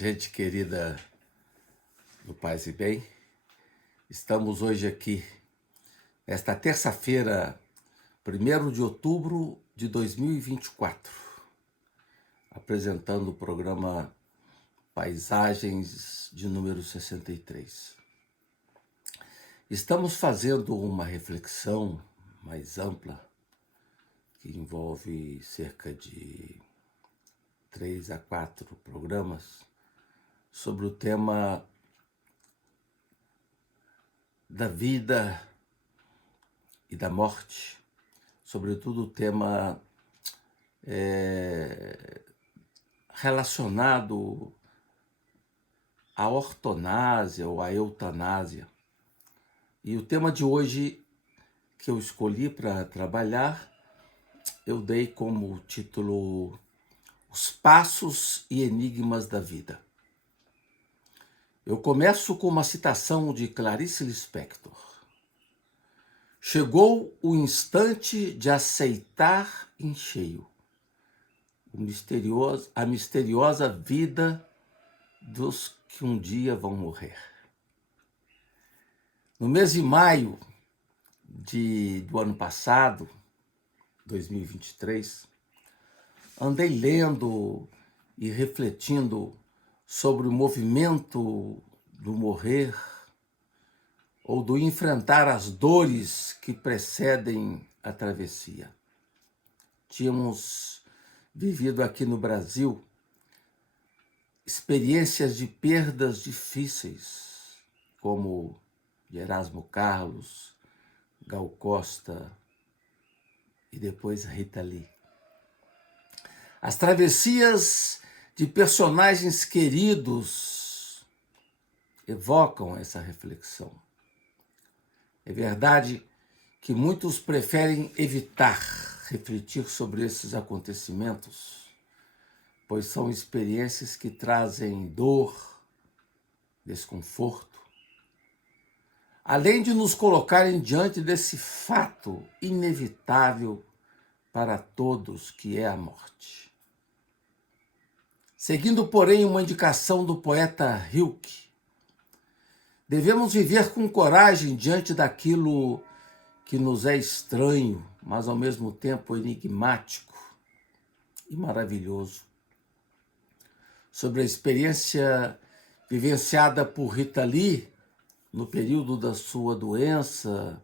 Gente querida do Paz e Bem, estamos hoje aqui, nesta terça-feira, 1º de outubro de 2024, apresentando o programa Paisagens de número 63. Estamos fazendo uma reflexão mais ampla, que envolve cerca de 3 a 4 programas, sobre o tema da vida e da morte, sobretudo o tema relacionado à ortonásia ou à eutanásia. E o tema de hoje que eu escolhi para trabalhar, eu dei como título Os Passos e Enigmas da Vida. Eu começo com uma citação de Clarice Lispector. Chegou o instante de aceitar em cheio a misteriosa vida dos que um dia vão morrer. No mês de maio do ano passado, 2023, andei lendo e refletindo sobre o movimento do morrer ou do enfrentar as dores que precedem a travessia. Tínhamos vivido aqui no Brasil experiências de perdas difíceis, como de Erasmo Carlos, Gal Costa e depois Rita Lee. As travessias de personagens queridos evocam essa reflexão. É verdade que muitos preferem evitar refletir sobre esses acontecimentos, pois são experiências que trazem dor, desconforto, além de nos colocarem diante desse fato inevitável para todos, que é a morte. Seguindo, porém, uma indicação do poeta Rilke, devemos viver com coragem diante daquilo que nos é estranho, mas ao mesmo tempo enigmático e maravilhoso. Sobre a experiência vivenciada por Rita Lee no período da sua doença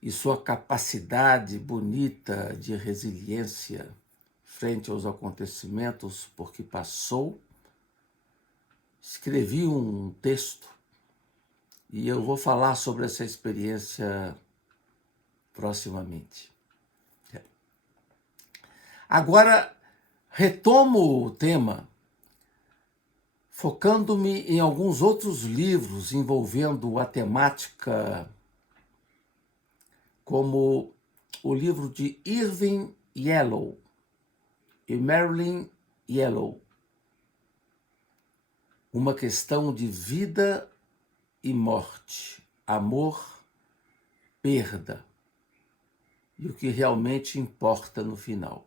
e sua capacidade bonita de resiliência frente aos acontecimentos por que passou, escrevi um texto e eu vou falar sobre essa experiência proximamente. Agora, retomo o tema, focando-me em alguns outros livros envolvendo a temática, como o livro de Irving Yalom e Marilyn Yalom, Uma Questão de Vida e Morte, Amor, Perda e o que realmente importa no final.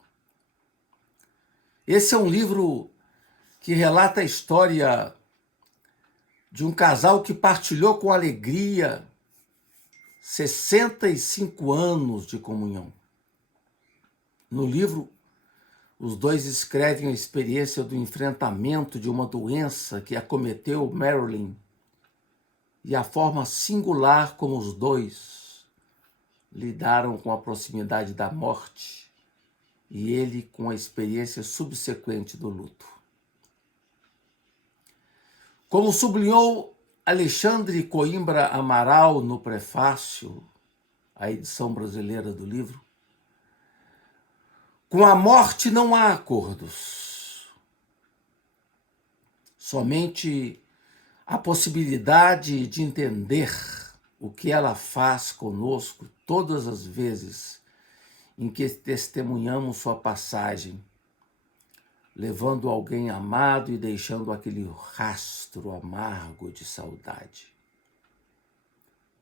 Esse é um livro que relata a história de um casal que partilhou com alegria 65 anos de comunhão. No livro, os dois escrevem a experiência do enfrentamento de uma doença que acometeu Marilyn e a forma singular como os dois lidaram com a proximidade da morte e ele com a experiência subsequente do luto. Como sublinhou Alexandre Coimbra Amaral no prefácio à edição brasileira do livro, com a morte não há acordos. Somente a possibilidade de entender o que ela faz conosco todas as vezes em que testemunhamos sua passagem, levando alguém amado e deixando aquele rastro amargo de saudade.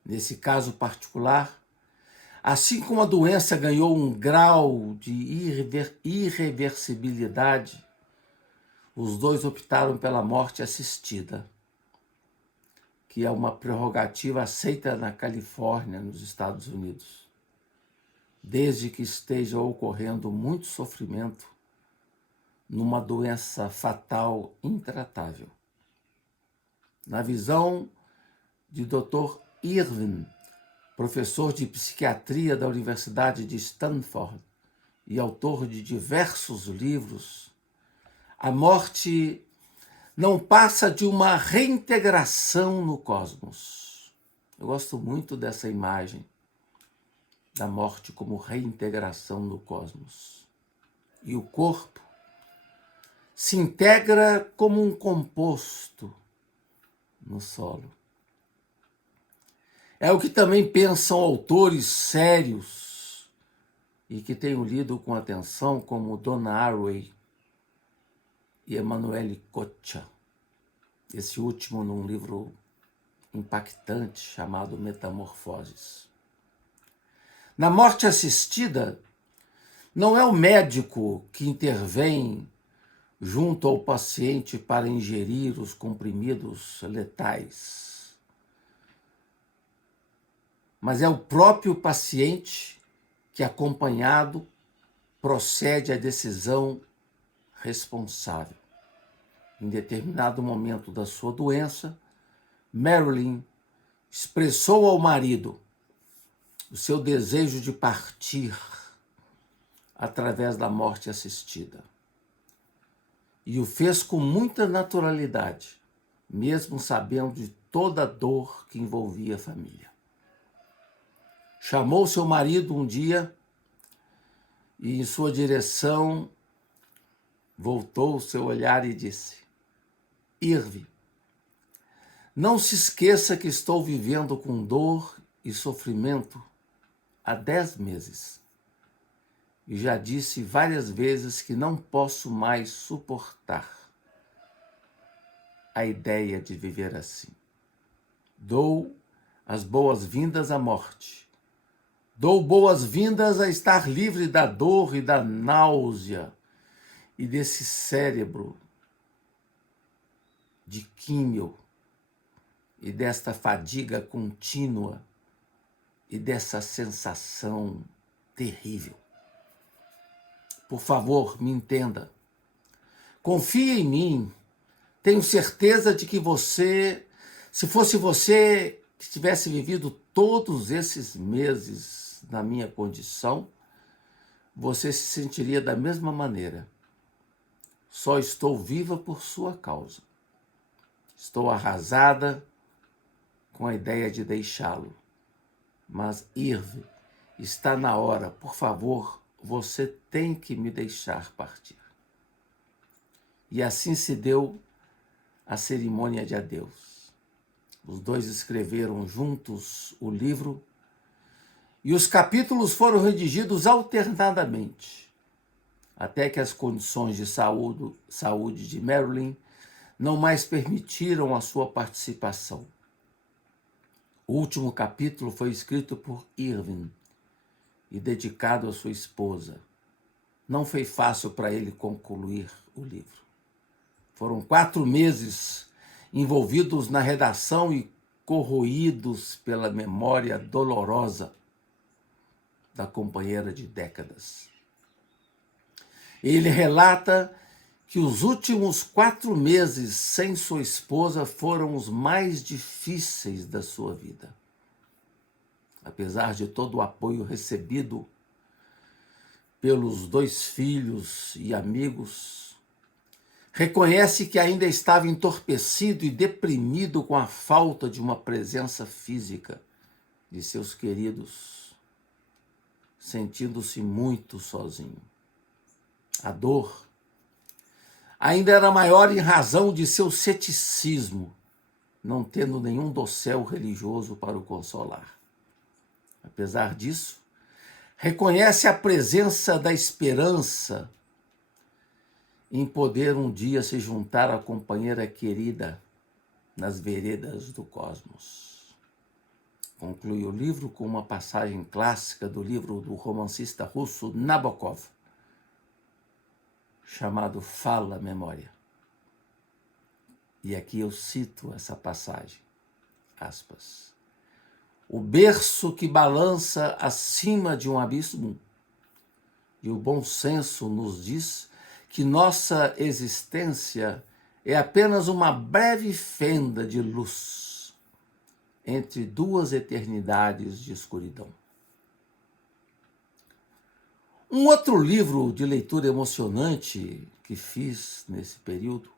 Nesse caso particular, assim como a doença ganhou um grau de irreversibilidade, Os dois optaram pela morte assistida, que é uma prerrogativa aceita na Califórnia, nos Estados Unidos, desde que esteja ocorrendo muito sofrimento numa doença fatal intratável. Na visão de Dr. Irving, professor de psiquiatria da Universidade de Stanford e autor de diversos livros, a morte não passa de uma reintegração no cosmos. Eu gosto muito dessa imagem da morte como reintegração no cosmos. E o corpo se integra como um composto no solo. É o que também pensam autores sérios e que tenho lido com atenção, como Donna Haraway e Emanuele Coccia, esse último num livro impactante chamado Metamorfoses. Na morte assistida, não é o médico que intervém junto ao paciente para ingerir os comprimidos letais, mas é o próprio paciente que, acompanhado, procede à decisão responsável. Em determinado momento da sua doença, Marilyn expressou ao marido o seu desejo de partir através da morte assistida. E o fez com muita naturalidade, mesmo sabendo de toda a dor que envolvia a família. Chamou seu marido um dia e, em sua direção, voltou o seu olhar e disse: Irving, não se esqueça que estou vivendo com dor e sofrimento há 10 meses. E já disse várias vezes que não posso mais suportar a ideia de viver assim. Dou as boas-vindas à morte. Dou boas-vindas a estar livre da dor e da náusea e desse cérebro de químio e desta fadiga contínua e dessa sensação terrível. Por favor, me entenda. Confie em mim. Tenho certeza de que você, se fosse você que tivesse vivido todos esses meses na minha condição, você se sentiria da mesma maneira. Só estou viva por sua causa. Estou arrasada com a ideia de deixá-lo. Mas, Irving, está na hora, por favor, você tem que me deixar partir. E assim se deu a cerimônia de adeus. Os dois escreveram juntos o livro e os capítulos foram redigidos alternadamente, até que as condições de saúde de Marilyn não mais permitiram a sua participação. O último capítulo foi escrito por Irving e dedicado à sua esposa. Não foi fácil para ele concluir o livro. Foram 4 meses envolvidos na redação e corroídos pela memória dolorosa da companheira de décadas. Ele relata que os últimos 4 meses sem sua esposa foram os mais difíceis da sua vida. Apesar de todo o apoio recebido pelos 2 filhos e amigos, reconhece que ainda estava entorpecido e deprimido com a falta de uma presença física de seus queridos, sentindo-se muito sozinho. A dor ainda era maior em razão de seu ceticismo, não tendo nenhum dossel religioso para o consolar. Apesar disso, reconhece a presença da esperança em poder um dia se juntar à companheira querida nas veredas do cosmos. Conclui o livro com uma passagem clássica do livro do romancista russo Nabokov, chamado Fala, Memória. E aqui eu cito essa passagem, aspas. O berço que balança acima de um abismo, e o bom senso nos diz que nossa existência é apenas uma breve fenda de luz entre duas eternidades de escuridão. Um outro livro de leitura emocionante que fiz nesse período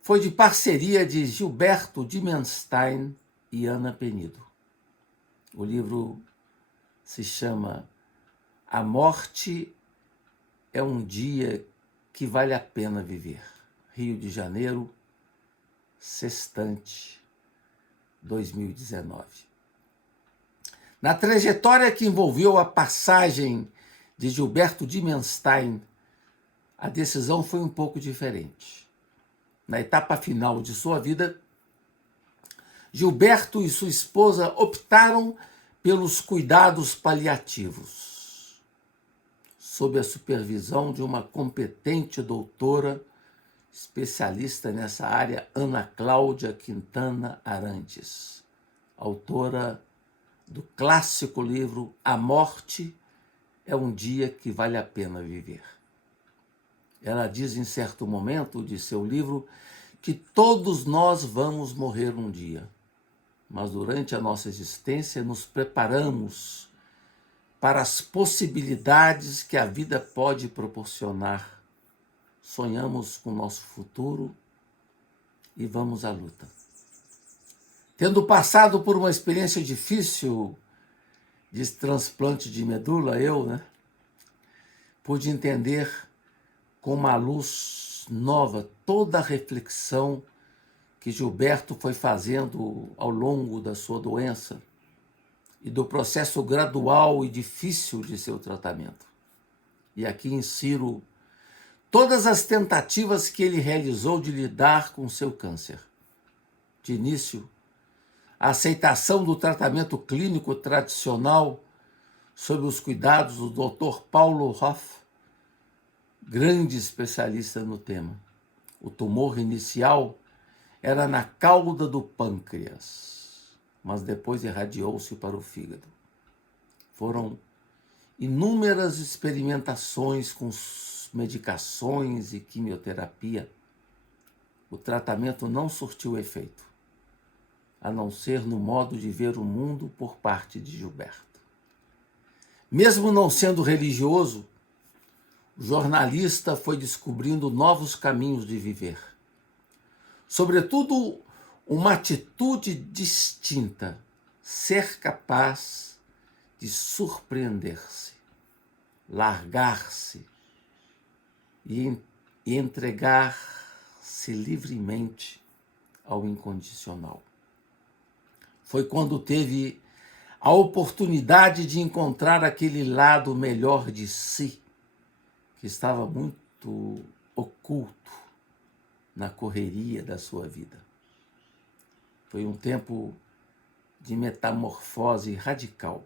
foi de parceria de Gilberto Dimenstein e Ana Penido. O livro se chama A Morte é um Dia que Vale a Pena Viver. Rio de Janeiro, Sextante, 2019. Na trajetória que envolveu a passagem de Gilberto Dimenstein, a decisão foi um pouco diferente. Na etapa final de sua vida, Gilberto e sua esposa optaram pelos cuidados paliativos, sob a supervisão de uma competente doutora especialista nessa área, Ana Cláudia Quintana Arantes, autora do clássico livro A Morte é um Dia que Vale a Pena Viver. Ela diz em certo momento de seu livro que todos nós vamos morrer um dia, mas durante a nossa existência nos preparamos para as possibilidades que a vida pode proporcionar. Sonhamos com o nosso futuro e vamos à luta. Tendo passado por uma experiência difícil de transplante de medula, pude entender com uma luz nova toda a reflexão que Gilberto foi fazendo ao longo da sua doença e do processo gradual e difícil de seu tratamento. E aqui insiro todas as tentativas que ele realizou de lidar com seu câncer. De início, a aceitação do tratamento clínico tradicional sob os cuidados do Dr. Paulo Hoff, grande especialista no tema. O tumor inicial era na cauda do pâncreas, mas depois irradiou-se para o fígado. Foram inúmeras experimentações com medicações e quimioterapia. O tratamento não surtiu efeito, a não ser no modo de ver o mundo por parte de Gilberto. Mesmo não sendo religioso, o jornalista foi descobrindo novos caminhos de viver. Sobretudo, uma atitude distinta, ser capaz de surpreender-se, largar-se e entregar-se livremente ao incondicional. Foi quando teve a oportunidade de encontrar aquele lado melhor de si, que estava muito oculto na correria da sua vida. Foi um tempo de metamorfose radical.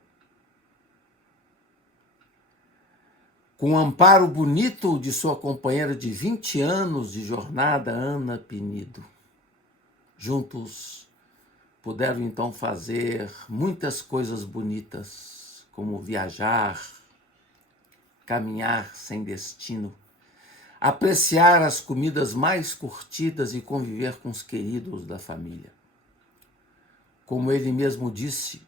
Com o amparo bonito de sua companheira de 20 anos de jornada, Ana Penido, juntos puderam então fazer muitas coisas bonitas, como viajar, caminhar sem destino, apreciar as comidas mais curtidas e conviver com os queridos da família. Como ele mesmo disse,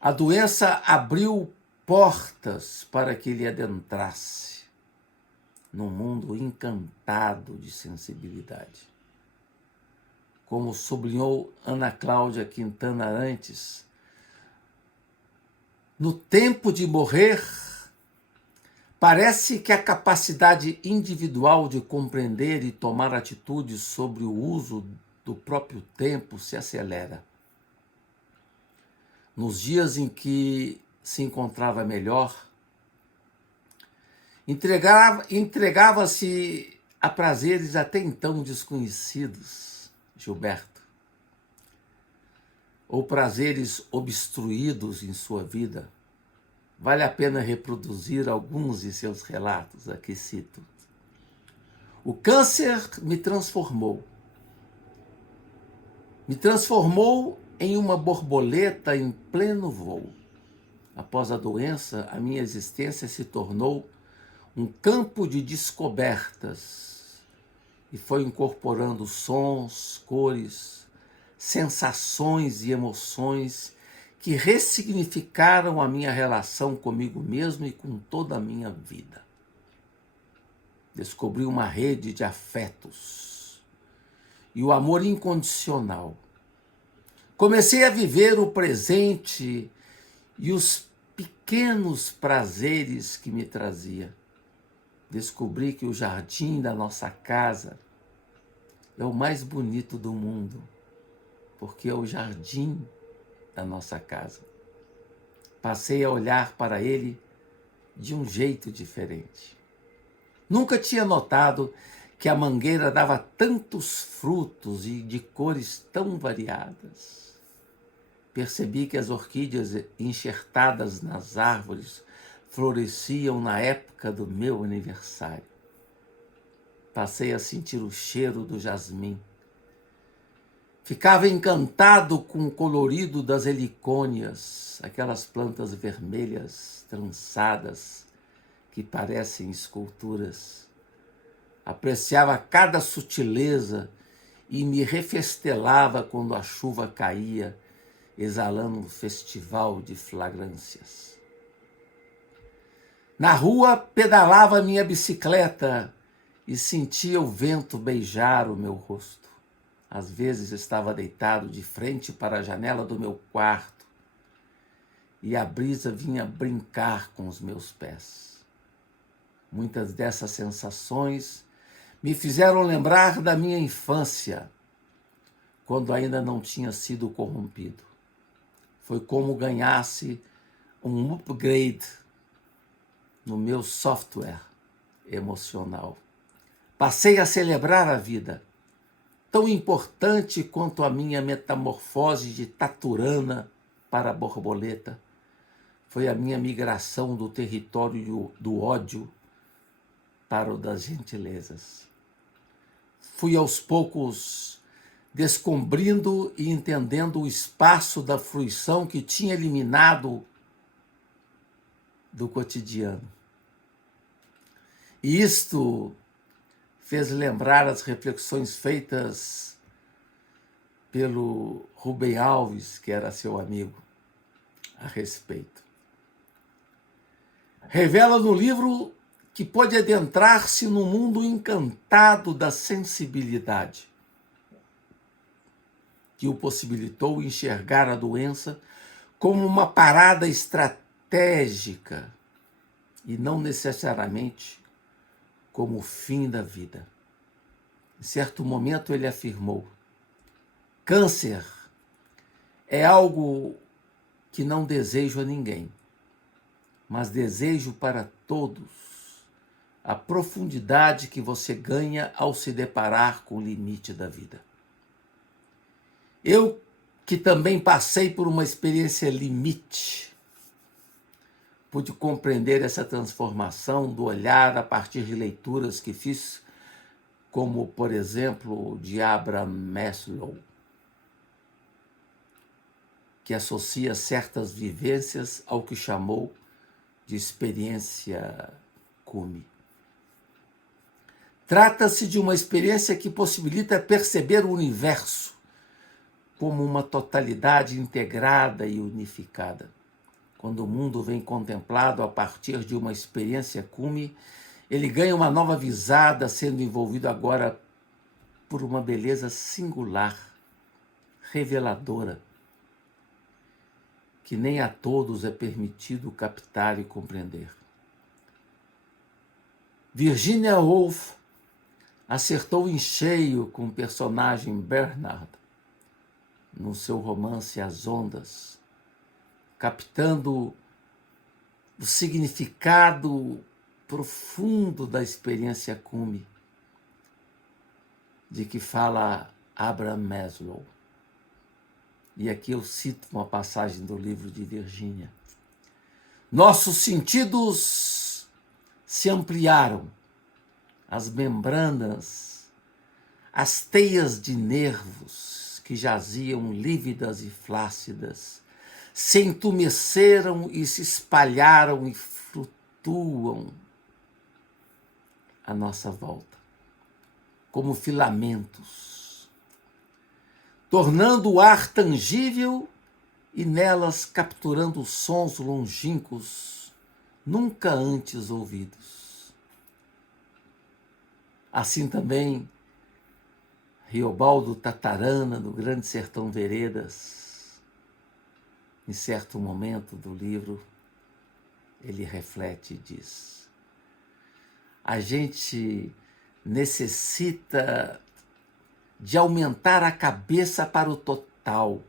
a doença abriu portas para que ele adentrasse num mundo encantado de sensibilidade. Como sublinhou Ana Cláudia Quintana Arantes, no tempo de morrer, parece que a capacidade individual de compreender e tomar atitudes sobre o uso do próprio tempo se acelera. Nos dias em que se encontrava melhor, entregava-se a prazeres até então desconhecidos, Gilberto, ou prazeres obstruídos em sua vida. Vale a pena reproduzir alguns de seus relatos, aqui cito. O câncer me transformou. Me transformou em uma borboleta em pleno voo. Após a doença, a minha existência se tornou um campo de descobertas e foi incorporando sons, cores, sensações e emoções que ressignificaram a minha relação comigo mesmo e com toda a minha vida. Descobri uma rede de afetos e o amor incondicional. Comecei a viver o presente e os pequenos prazeres que me trazia. Descobri que o jardim da nossa casa é o mais bonito do mundo, porque é o jardim da nossa casa. Passei a olhar para ele de um jeito diferente. Nunca tinha notado que a mangueira dava tantos frutos e de cores tão variadas. Percebi que as orquídeas enxertadas nas árvores floresciam na época do meu aniversário. Passei a sentir o cheiro do jasmim. Ficava encantado com o colorido das helicônias, aquelas plantas vermelhas trançadas que parecem esculturas. Apreciava cada sutileza e me refestelava quando a chuva caía, exalando um festival de fragrâncias. Na rua, pedalava minha bicicleta e sentia o vento beijar o meu rosto. Às vezes estava deitado de frente para a janela do meu quarto e a brisa vinha brincar com os meus pés. Muitas dessas sensações me fizeram lembrar da minha infância, quando ainda não tinha sido corrompido. Foi como ganhasse um upgrade no meu software emocional. Passei a celebrar a vida, tão importante quanto a minha metamorfose de taturana para borboleta. Foi a minha migração do território do ódio para o das gentilezas. Fui aos poucos descobrindo e entendendo o espaço da fruição que tinha eliminado do cotidiano. E isto fez lembrar as reflexões feitas pelo Rubem Alves, que era seu amigo, a respeito. Revela no livro que pode adentrar-se no mundo encantado da sensibilidade, que o possibilitou enxergar a doença como uma parada estratégica e não necessariamente como o fim da vida. Em certo momento ele afirmou: câncer é algo que não desejo a ninguém, mas desejo para todos a profundidade que você ganha ao se deparar com o limite da vida. Eu, que também passei por uma experiência limite, pude compreender essa transformação do olhar a partir de leituras que fiz, como, por exemplo, de Abraham Maslow, que associa certas vivências ao que chamou de experiência Cume. Trata-se de uma experiência que possibilita perceber o universo como uma totalidade integrada e unificada. Quando o mundo vem contemplado a partir de uma experiência Cume, ele ganha uma nova visada, sendo envolvido agora por uma beleza singular, reveladora, que nem a todos é permitido captar e compreender. Virginia Woolf acertou em cheio com o personagem Bernard no seu romance As Ondas, captando o significado profundo da experiência Cume, de que fala Abraham Maslow. E aqui eu cito uma passagem do livro de Virginia. Nossos sentidos se ampliaram as membranas, as teias de nervos que jaziam lívidas e flácidas, se entumeceram e se espalharam e flutuam à nossa volta, como filamentos, tornando o ar tangível e nelas capturando sons longínquos, nunca antes ouvidos. Assim também, Riobaldo Tatarana, no Grande Sertão Veredas, em certo momento do livro, ele reflete e diz: a gente necessita de aumentar a cabeça para o total,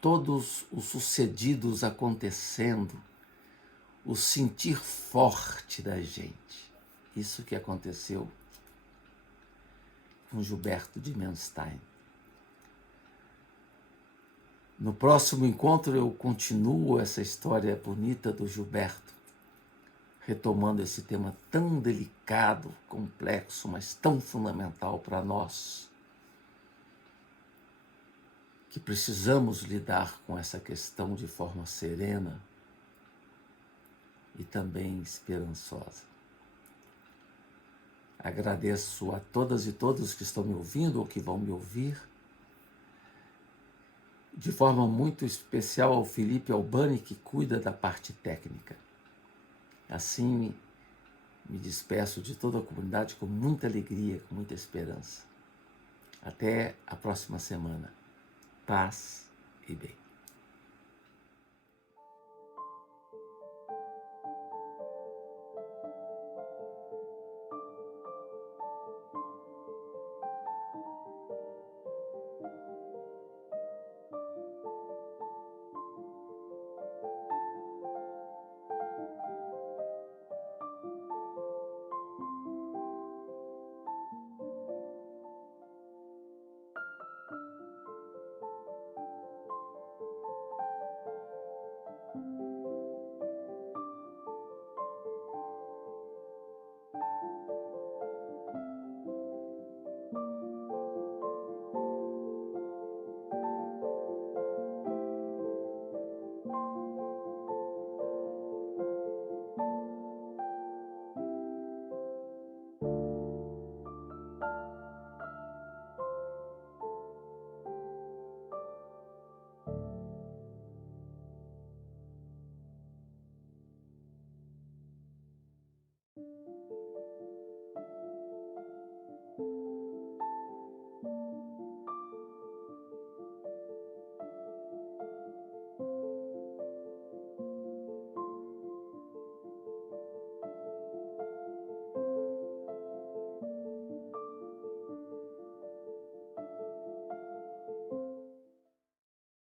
todos os sucedidos acontecendo, o sentir forte da gente. Isso que aconteceu com Gilberto de Menstein. No próximo encontro eu continuo essa história bonita do Gilberto, retomando esse tema tão delicado, complexo, mas tão fundamental para nós, que precisamos lidar com essa questão de forma serena e também esperançosa. Agradeço a todas e todos que estão me ouvindo ou que vão me ouvir, de forma muito especial ao Felipe Albani, que cuida da parte técnica. Assim, me despeço de toda a comunidade com muita alegria, com muita esperança. Até a próxima semana. Paz e bem.